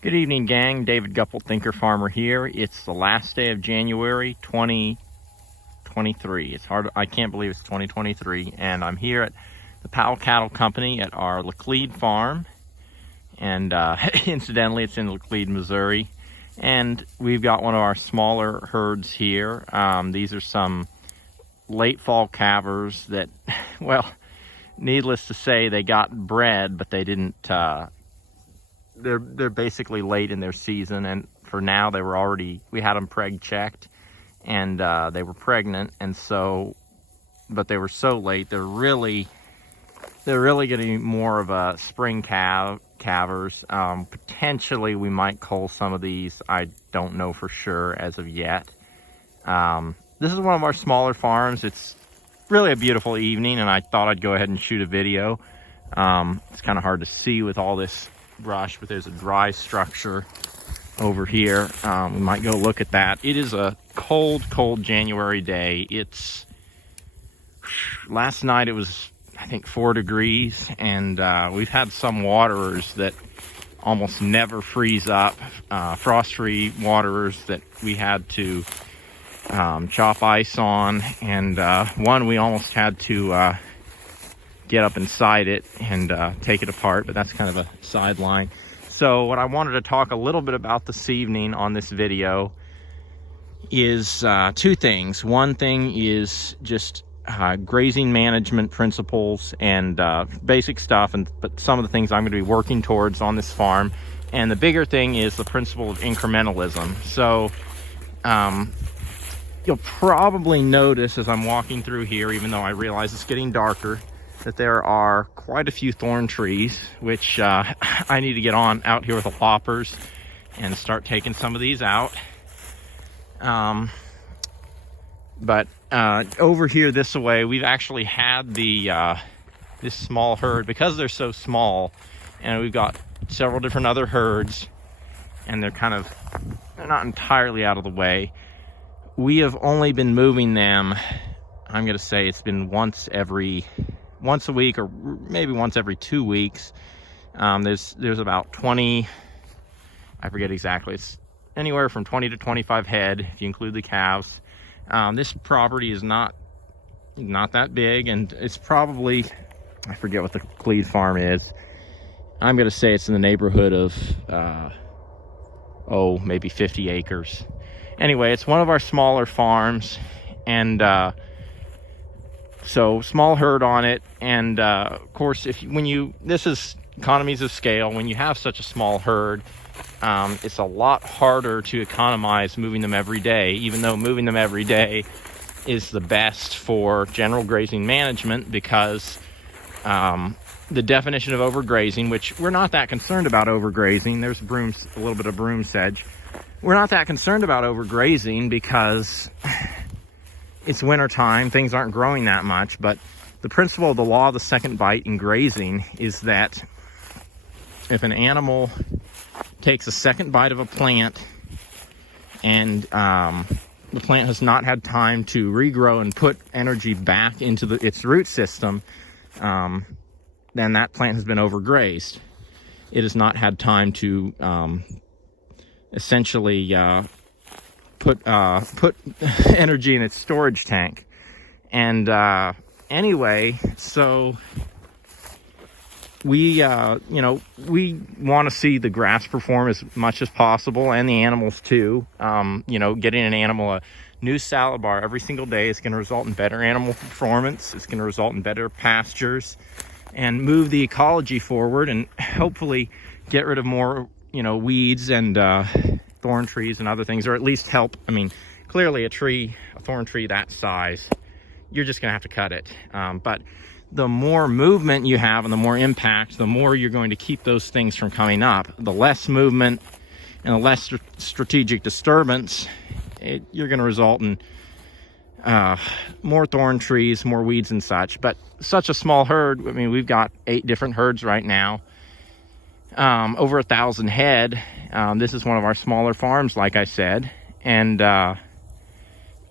Good evening, gang. David Gupple, Thinker Farmer here. It's the last day of January 2023. It's hard, I can't believe it's 2023. And I'm here at the Powell Cattle Company at our Laclede farm. And incidentally, it's in Laclede, Missouri. And we've got one of our smaller herds here. These are some late fall calvers that, well, needless to say, they got bred, but they didn't, they're basically late in their season, and for now we had them preg checked, and they were pregnant, and so, but they were so late, they're really getting more of a spring calvers. Potentially we might cull some of these. I don't know for sure as of yet. This is one of our smaller farms. It's really a beautiful evening, and I thought I'd go ahead and shoot a video. It's kind of hard to see with all this brush, but there's a dry structure over here. We might go look at that. It is a cold January day. It's last night it was, I think, 4 degrees, and we've had some waterers that almost never freeze up, frost-free waterers that we had to chop ice on, and one we almost had to get up inside it and take it apart, but that's kind of a sideline. So what I wanted to talk a little bit about this evening on this video is two things. One thing is just grazing management principles and basic stuff, but some of the things I'm going to be working towards on this farm. And the bigger thing is the principle of incrementalism. So you'll probably notice as I'm walking through here, even though I realize it's getting darker, that there are quite a few thorn trees, which I need to get out here with the loppers and start taking some of these out. But over here this way, we've actually had this small herd, because they're so small, and we've got several different other herds, and they're not entirely out of the way. We have only been moving them, I'm going to say it's been once a week, or maybe once every 2 weeks. There's about 20, I forget exactly, it's anywhere from 20 to 25 head if you include the calves. This property is not that big, and it's probably, I forget what the Laclede farm is. I'm going to say it's in the neighborhood of maybe 50 acres. Anyway, it's one of our smaller farms, and so small herd on it. And of course, this is economies of scale. When you have such a small herd, it's a lot harder to economize moving them every day, even though moving them every day is the best for general grazing management, because the definition of overgrazing, which we're not that concerned about overgrazing, there's a little bit of broom sedge. We're not that concerned about overgrazing because it's winter time, things aren't growing that much. But the principle of the law of the second bite in grazing is that if an animal takes a second bite of a plant and the plant has not had time to regrow and put energy back into its root system, then that plant has been overgrazed. It has not had time to essentially put energy in its storage tank. And anyway, so we want to see the grass perform as much as possible, and the animals too. Getting an animal a new salad bar every single day is going to result in better animal performance. It's going to result in better pastures and move the ecology forward, and hopefully get rid of more weeds and thorn trees and other things, or at least help. I mean, clearly a thorn tree that size, you're just gonna have to cut it. But the more movement you have and the more impact, the more you're going to keep those things from coming up. The less movement and the less strategic disturbance, you're going to result in more thorn trees, more weeds and such. But such a small herd, I mean, we've got 8 different herds right now, over 1,000 head. This is one of our smaller farms, like I said, and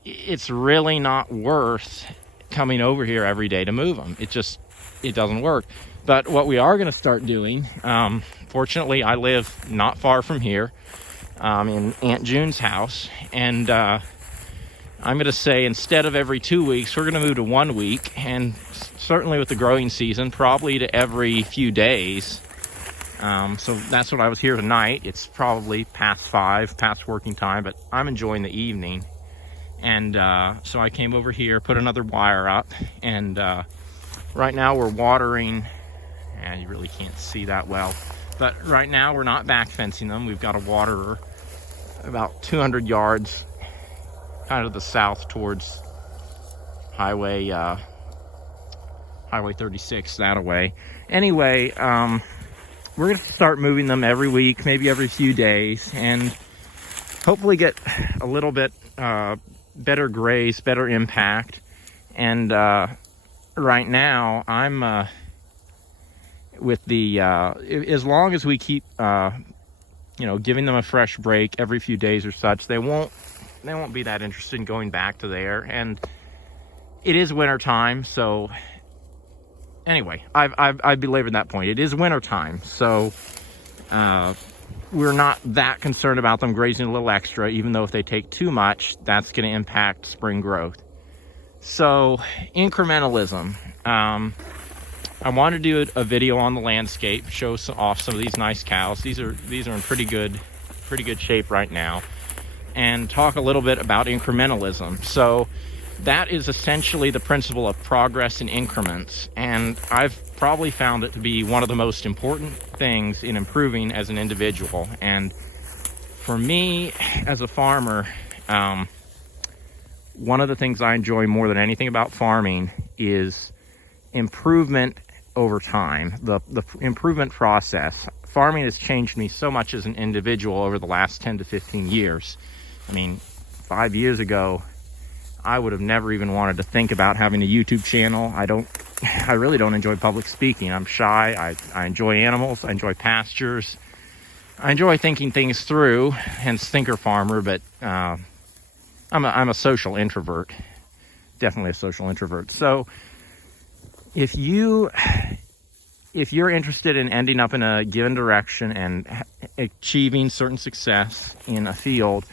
it's really not worth coming over here every day to move them. It doesn't work. But what we are going to start doing, fortunately, I live not far from here, in Aunt June's house, and I'm going to say instead of every 2 weeks, we're going to move to 1 week, and certainly with the growing season, probably to every few days. So that's what I was here tonight. It's probably past 5, past working time, but I'm enjoying the evening. And so I came over here, put another wire up, and right now we're watering, and you really can't see that well, but right now we're not back fencing them. We've got a waterer about 200 yards kind of the south towards highway 36, that away. Anyway, we're going to start moving them every week, maybe every few days, and hopefully get a little bit better graze, better impact. And right now I'm with the as long as we keep giving them a fresh break every few days or such, they won't be that interested in going back to there. And it is winter time, so anyway, I've belabored that point. It is winter time, so we're not that concerned about them grazing a little extra, even though if they take too much, that's going to impact spring growth. So incrementalism. I want to do a video on the landscape, show off some of these nice cows. These are in pretty good shape right now, and talk a little bit about incrementalism. So that is essentially the principle of progress in increments, and I've probably found it to be one of the most important things in improving as an individual. And for me as a farmer, one of the things I enjoy more than anything about farming is improvement over time, the improvement process. Farming has changed me so much as an individual over the last 10 to 15 years. I mean, 5 years ago, I would have never even wanted to think about having a YouTube channel. I really don't enjoy public speaking. I'm shy. I enjoy animals. I enjoy pastures. I enjoy thinking things through, hence thinker farmer, but I'm a social introvert. Definitely a social introvert. So if you're interested in ending up in a given direction and achieving certain success in a field,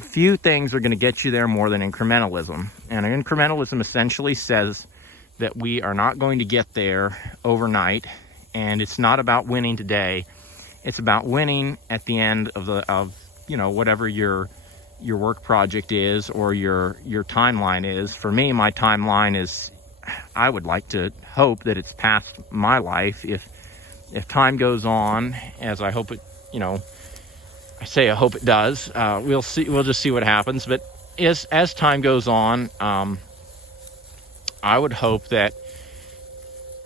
few things are going to get you there more than incrementalism. And incrementalism essentially says that we are not going to get there overnight, and it's not about winning today. It's about winning at the end of whatever your work project is or your timeline is. For me, my timeline is, I would like to hope that it's past my life. If time goes on, as I hope it, I say I hope it does. We'll see. We'll just see what happens. But as time goes on, I would hope that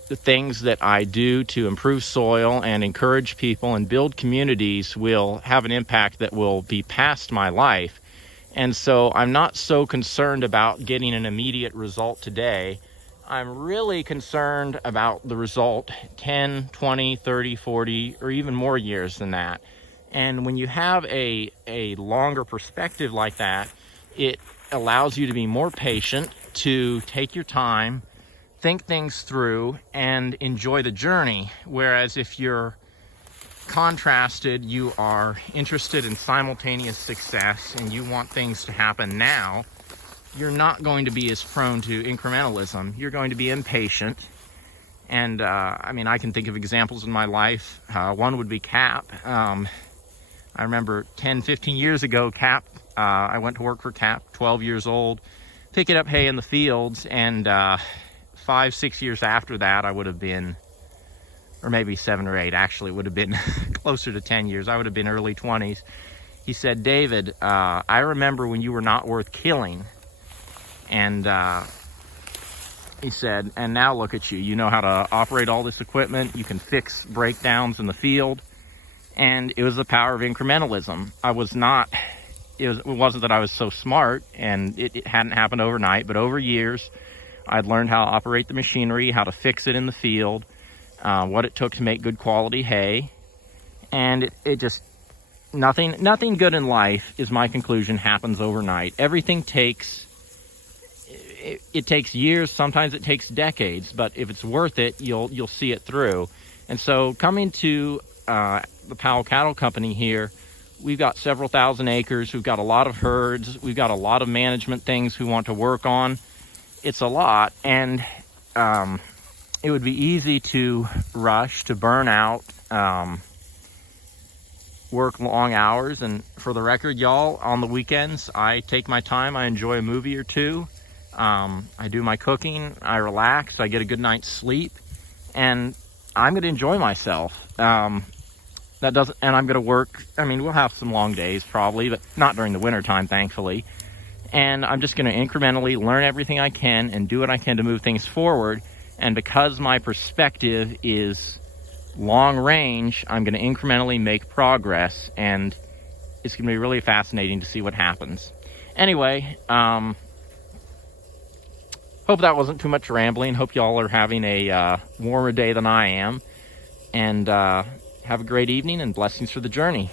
the things that I do to improve soil and encourage people and build communities will have an impact that will be past my life. And so I'm not so concerned about getting an immediate result today. I'm really concerned about the result 10, 20, 30, 40, or even more years than that. And when you have a longer perspective like that, it allows you to be more patient, to take your time, think things through, and enjoy the journey. Whereas if you're contrasted, you are interested in simultaneous success and you want things to happen now, you're not going to be as prone to incrementalism. You're going to be impatient. And I can think of examples in my life. One would be Cap. I remember 10, 15 years ago, Cap, I went to work for Cap, 12 years old, picking up hay in the fields, and 5, 6 years after that, I would have been, or maybe 7 or 8, actually, it would have been closer to 10 years. I would have been early 20s. He said, "David, I remember when you were not worth killing." And he said, "And now look at you. You know how to operate all this equipment. You can fix breakdowns in the field." And it was the power of incrementalism. It wasn't that I was so smart, and it hadn't happened overnight, but over years, I'd learned how to operate the machinery, how to fix it in the field, what it took to make good quality hay. And it just, nothing good in life, is my conclusion, happens overnight. Everything takes, it takes years, sometimes it takes decades, but if it's worth it, you'll see it through. And so coming to the Powell Cattle Company here, we've got several thousand acres, we've got a lot of herds, we've got a lot of management things we want to work on. It's a lot, and it would be easy to rush, to burn out, work long hours. And for the record, y'all, on the weekends, I take my time, I enjoy a movie or two, I do my cooking, I relax, I get a good night's sleep, and I'm going to enjoy myself. And I'm going to work. I mean, we'll have some long days probably, but not during the winter time, thankfully. And I'm just going to incrementally learn everything I can and do what I can to move things forward. And because my perspective is long range, I'm going to incrementally make progress, and it's going to be really fascinating to see what happens. Anyway, hope that wasn't too much rambling. Hope y'all are having a warmer day than I am. And have a great evening, and blessings for the journey.